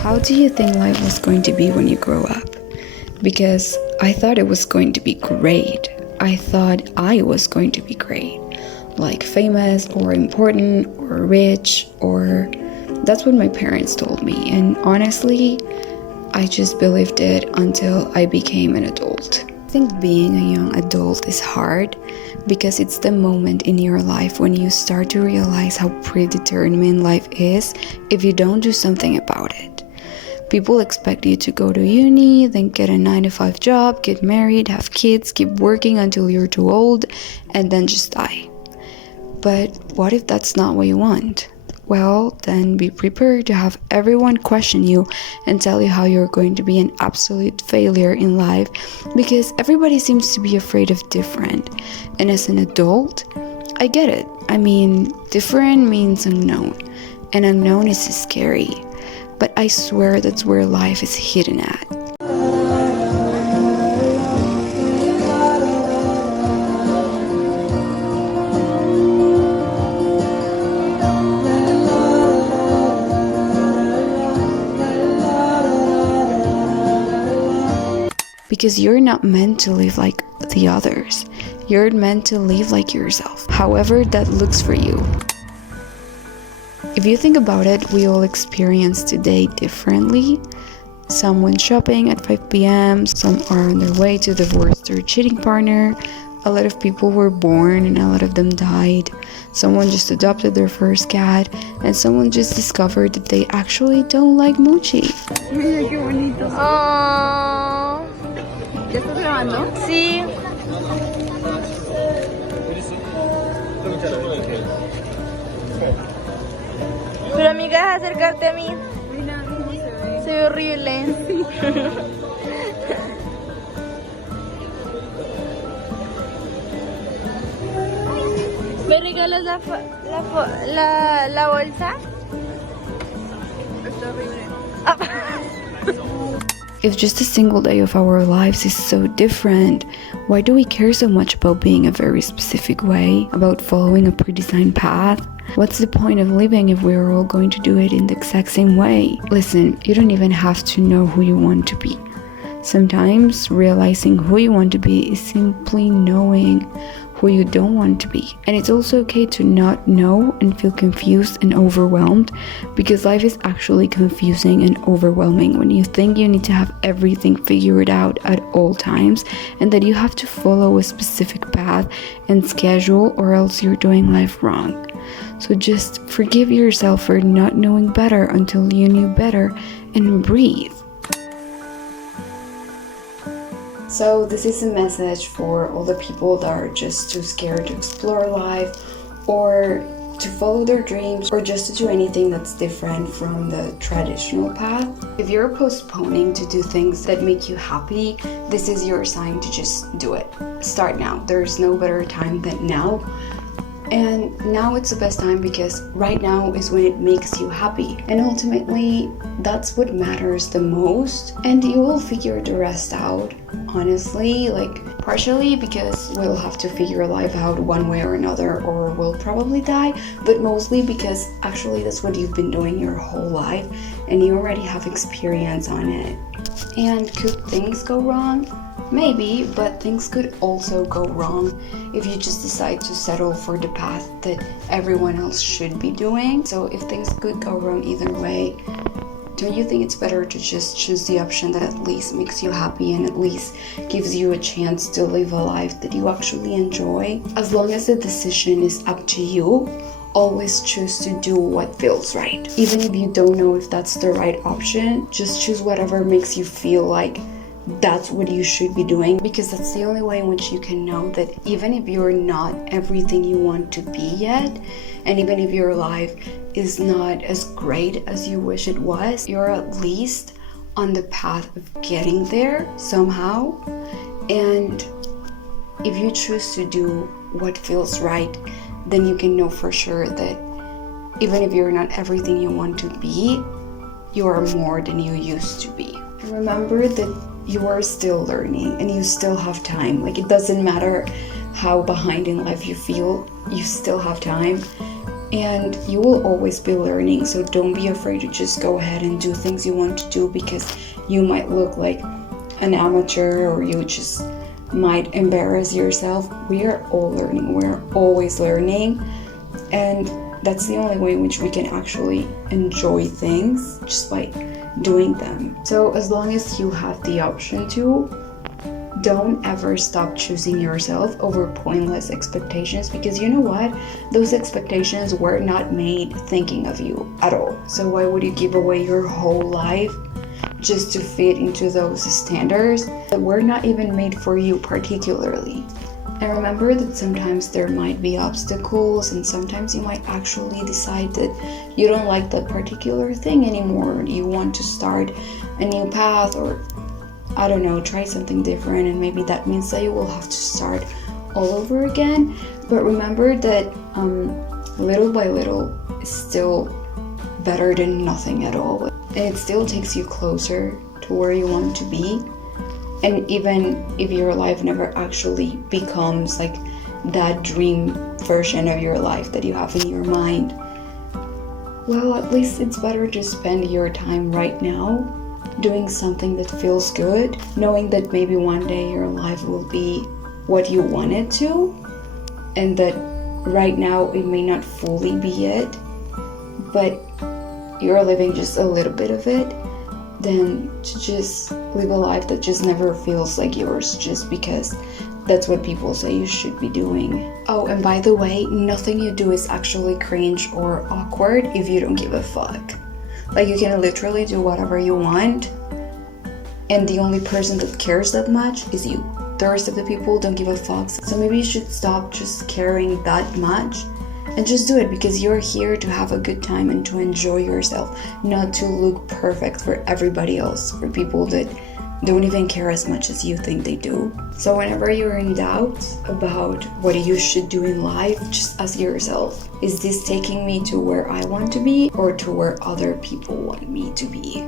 How do you think life was going to be when you grow up? Because I thought it was going to be great. I thought I was going to be great. Like famous or important or rich, or that's what my parents told me. And honestly, I just believed it until I became an adult. I think being a young adult is hard because it's the moment in your life when you start to realize how predetermined life is if you don't do something about it. People expect you to go to uni, then get a 9-to-5 job, get married, have kids, keep working until you're too old, and then just die. But what if that's not what you want? Well, then be prepared to have everyone question you and tell you how you're going to be an absolute failure in life because everybody seems to be afraid of different. And as an adult, I get it. I mean, different means unknown, and unknown is scary. But I swear that's where life is hidden at. Because you're not meant to live like the others. You're meant to live like yourself, however that looks for you. If you think about it, we all experience today differently. Some went shopping at 5 p.m., some are on their way to divorce their cheating partner. A lot of people were born and a lot of them died. Someone just adopted their first cat, and someone just discovered that they actually don't like mochi. Mira qué bonito. Oh. ¿Ya estás grabando? Sí. Pero amiga, acércate a mí. Mira, ¿cómo se ve? Se ve horrible. ¿Me regalas la bolsa? Está horrible. Ah. If just a single day of our lives is so different, why do we care so much about being a very specific way, about following a pre-designed path? What's the point of living if we're all going to do it in the exact same way? Listen, you don't even have to know who you want to be. Sometimes realizing who you want to be is simply knowing who you don't want to be. And it's also okay to not know and feel confused and overwhelmed, because life is actually confusing and overwhelming when you think you need to have everything figured out at all times and that you have to follow a specific path and schedule, or else you're doing life wrong. So just forgive yourself for not knowing better until you knew better, and breathe. So this is a message for all the people that are just too scared to explore life, or to follow their dreams, or just to do anything that's different from the traditional path. If you're postponing to do things that make you happy, this is your sign to just do it. Start now. There's no better time than now. And now it's the best time because right now is when it makes you happy. And ultimately, that's what matters the most. And you will figure the rest out, honestly, like partially because we'll have to figure life out one way or another, or we'll probably die, but mostly because actually that's what you've been doing your whole life and you already have experience on it. And could things go wrong? Maybe, but things could also go wrong if you just decide to settle for the path that everyone else should be doing. So if things could go wrong either way, don't you think it's better to just choose the option that at least makes you happy and at least gives you a chance to live a life that you actually enjoy? As long as the decision is up to you, always choose to do what feels right. Even if you don't know if that's the right option, just choose whatever makes you feel like that's what you should be doing, because that's the only way in which you can know that even if you're not everything you want to be yet, and even if your life is not as great as you wish it was, you're at least on the path of getting there somehow. And if you choose to do what feels right, then you can know for sure that even if you're not everything you want to be, you are more than you used to be. Remember that you are still learning and you still have time. Like, it doesn't matter how behind in life you feel, you still have time. and you will always be learning. So don't be afraid to just go ahead and do things you want to do, because you might look like an amateur or you just might embarrass yourself. We are all learning, we're always learning, and that's the only way in which we can actually enjoy things, just by doing them. So as long as you have the option to, don't ever stop choosing yourself over pointless expectations, because you know what? Those expectations were not made thinking of you at all. So why would you give away your whole life just to fit into those standards that were not even made for you particularly? And remember that sometimes there might be obstacles, and sometimes you might actually decide that you don't like that particular thing anymore. You want to start a new path, or I don't know, try something different, and maybe that means that you will have to start all over again. But remember that little by little is still better than nothing at all, and it still takes you closer to where you want to be. And even if your life never actually becomes like that dream version of your life that you have in your mind, well, at least it's better to spend your time right now doing something that feels good, knowing that maybe one day your life will be what you want it to, and that right now it may not fully be it, but you're living just a little bit of it, than to just live a life that just never feels like yours just because that's what people say you should be doing. Oh, and by the way, nothing you do is actually cringe or awkward if you don't give a fuck. Like, you can literally do whatever you want, and the only person that cares that much is you. The rest of the people don't give a fuck. So maybe you should stop just caring that much and just do it, because you're here to have a good time and to enjoy yourself, not to look perfect for everybody else, for people that don't even care as much as you think they do. So whenever you're in doubt about what you should do in life, just ask yourself, is this taking me to where I want to be, or to where other people want me to be?